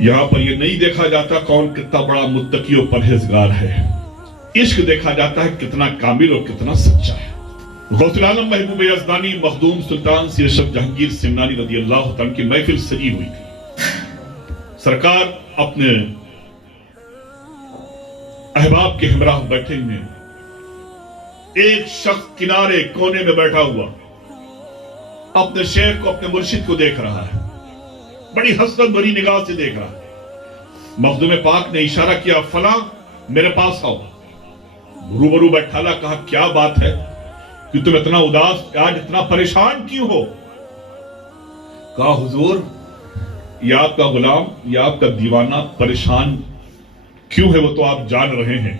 یہاں پر یہ نہیں دیکھا جاتا کون کتنا بڑا متقی و پرہیزگار ہے، عشق دیکھا جاتا ہے کتنا کامل اور کتنا سچا ہے۔ غوث العالم محبوب یزدانی مخدوم سلطان سید اشرف جہانگیر سمنانی رضی اللہ تعالیٰ کی محفل سجی ہوئی تھی۔ سرکار اپنے احباب کے ہمراہ بیٹھے ہوئے، ایک شخص کنارے کونے میں بیٹھا ہوا اپنے شیخ کو، اپنے مرشد کو دیکھ رہا ہے، بڑی حسرت بھری نگاہ سے دیکھ رہا ہے۔ مخدوم پاک نے اشارہ کیا، فلاں میرے پاس آؤ۔ روبرو بیٹھالا، کہا کیا بات ہے کہ تم اتنا اداس، آج اتنا پریشان کیوں ہو؟ کہا حضور یہ آپ کا غلام، یہ آپ کا دیوانہ پریشان کیوں ہے وہ تو آپ جان رہے ہیں،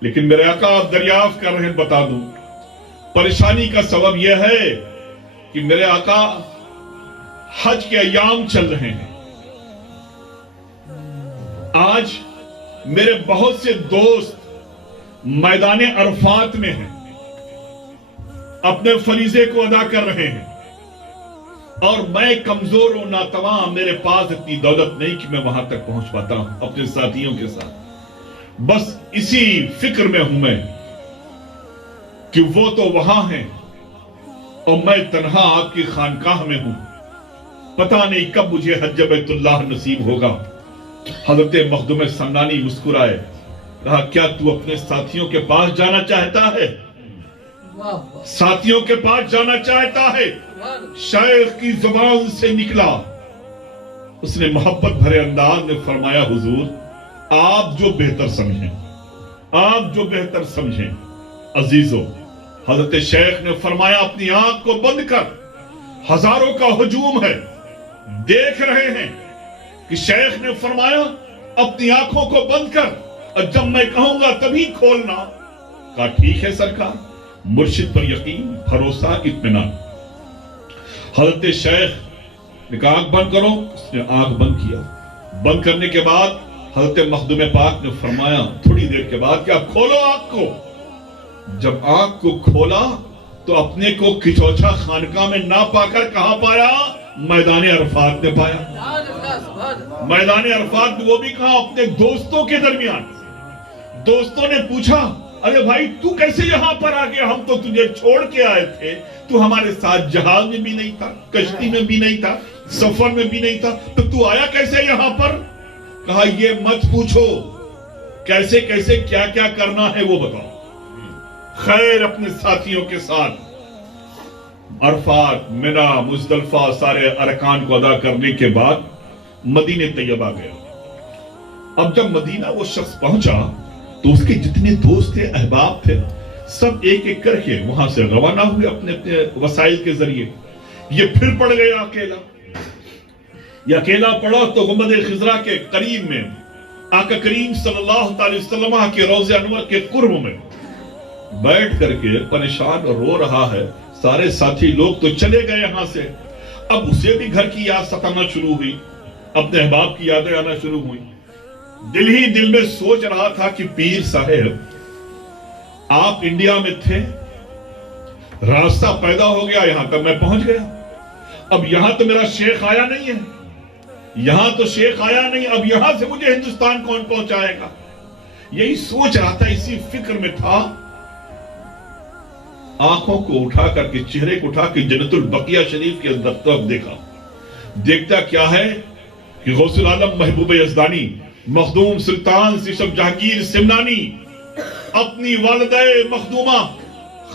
لیکن میرے آقا آپ دریافت کر رہے ہیں، بتا دوں پریشانی کا سبب یہ ہے کہ میرے آقا حج کے ایام چل رہے ہیں۔ آج میرے بہت سے دوست میدان عرفات میں ہیں، اپنے فریضے کو ادا کر رہے ہیں، اور میں کمزور و ناتواں، میرے پاس اتنی دولت نہیں کہ میں وہاں تک پہنچ پاتا ہوں اپنے ساتھیوں کے ساتھ۔ بس اسی فکر میں ہوں میں کہ وہ تو وہاں ہیں اور میں تنہا آپ کی خانقاہ میں ہوں، پتہ نہیں کب مجھے حج بیت اللہ نصیب ہوگا۔ حضرت مخدوم سمنانی مسکرائے، کہا کیا تو اپنے ساتھیوں کے پاس جانا چاہتا ہے؟ ساتھیوں کے پاس جانا چاہتا ہے؟ شیخ کی زبان سے نکلا، اس نے محبت بھرے انداز میں فرمایا حضور آپ جو بہتر سمجھیں، آپ جو بہتر سمجھیں۔ عزیزو، حضرت شیخ نے فرمایا اپنی آنکھ کو بند کر، ہزاروں کا ہجوم ہے، دیکھ رہے ہیں کہ شیخ نے فرمایا اپنی آنکھوں کو بند کر، اور جب میں کہوں گا تبھی کھولنا۔ کہا ٹھیک ہے سرکار۔ مرشد پر یقین، بھروسہ، اطمینان۔ حضرت شیخ نے کہا آنکھ بند کرو، اس نے آنکھ بند کیا۔ بند کرنے کے بعد حضرت مخدوم پاک نے فرمایا تھوڑی دیر کے بعد کہ اب کھولو آنکھ کو۔ جب آنکھ کو کھولا تو اپنے کو کچوچا خانقاہ میں نہ پا کر کہاں پایا؟ میدان عرفات میں پایا۔ میدان عرفات میں وہ بھی کہاں؟ اپنے دوستوں کے درمیان۔ دوستوں نے پوچھا ارے بھائی تو کیسے یہاں پر آ گیا؟ ہم تو تجھے چھوڑ کے آئے تھے، تو ہمارے ساتھ جہاز میں بھی نہیں تھا، کشتی میں بھی نہیں تھا، سفر میں بھی نہیں تھا، تو آیا کیسے یہاں پر؟ کہا یہ مت پوچھو، کیسے کیسے کیا کیا کرنا ہے وہ بتاؤ۔ خیر اپنے ساتھیوں کے ساتھ عرفات، منی، مزدلفہ سارے ارکان کو ادا کرنے کے بعد مدینہ طیبہ گیا۔ اب جب مدینہ وہ شخص پہنچا تو اس کے جتنے دوست تھے، احباب تھے، سب ایک ایک کر کے وہاں سے روانہ ہوئے اپنے اپنے وسائل کے ذریعے۔ یہ پھر پڑ گیا اکیلا۔ یہ اکیلا پڑا تو گنبد خضرا کے قریب میں آقا کریم صلی اللہ علیہ وسلم کے روضہ انور کے قرب میں بیٹھ کر کے پریشان اور رو رہا ہے۔ سارے ساتھی لوگ تو چلے گئے یہاں سے، اب اسے بھی گھر کی یاد ستانا شروع ہوئی، اپنے احباب کی یادیں آنا شروع ہوئی۔ دل ہی دل میں سوچ رہا تھا کہ پیر صاحب آپ انڈیا میں تھے، راستہ پیدا ہو گیا، یہاں تک میں پہنچ گیا، اب یہاں تو میرا شیخ آیا نہیں ہے، یہاں تو شیخ آیا نہیں، اب یہاں سے مجھے ہندوستان کون پہنچائے گا؟ یہی سوچ رہا تھا، اسی فکر میں تھا۔ آنکھوں کو اٹھا کر کے، چہرے کو اٹھا کے جنت البقیہ شریف کے اندر طرف دیکھا۔ دیکھتا کیا ہے کہ غوث العالم محبوب یزدانی مخدوم سلطان سید اشرف جہانگیر سمنانی اپنی والدہ مخدومہ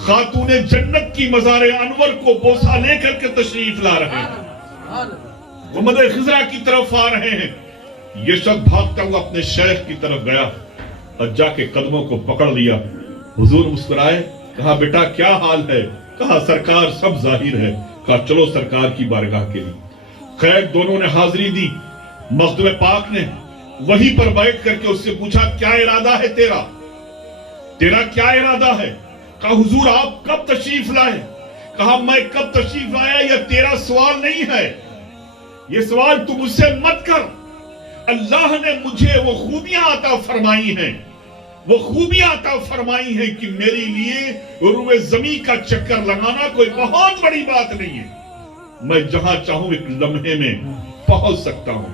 خاتون جنت کی مزار انور کو بوسہ لے کر کے تشریف لا رہے ہیں، گنبد خضرا کی طرف آ رہے ہیں۔ یہ شخص بھاگتا ہوا اپنے شیخ کی طرف گیا اور جا کے قدموں کو پکڑ لیا۔ حضور مسکرائے، کہا بیٹا کیا حال ہے؟ کہا سرکار سب ظاہر ہے۔ کہا چلو سرکار کی بارگاہ کے لیے۔ خیر دونوں نے حاضری دی۔ مخدوم پاک نے وہیں پر بیٹھ کر کے اس سے پوچھا کیا ارادہ ہے تیرا؟ تیرا کیا ارادہ ہے؟ کہا حضور آپ کب تشریف لائے؟ کہا میں کب تشریف لایا یہ تیرا سوال نہیں ہے، یہ سوال تو مجھ سے مت کر۔ اللہ نے مجھے وہ خوبیاں عطا فرمائی ہیں، وہ خوبیاں عطا فرمائی ہیں کہ میرے لیے روئے زمین کا چکر لگانا کوئی بہت بڑی بات نہیں ہے۔ میں جہاں چاہوں ایک لمحے میں پہنچ سکتا ہوں،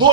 2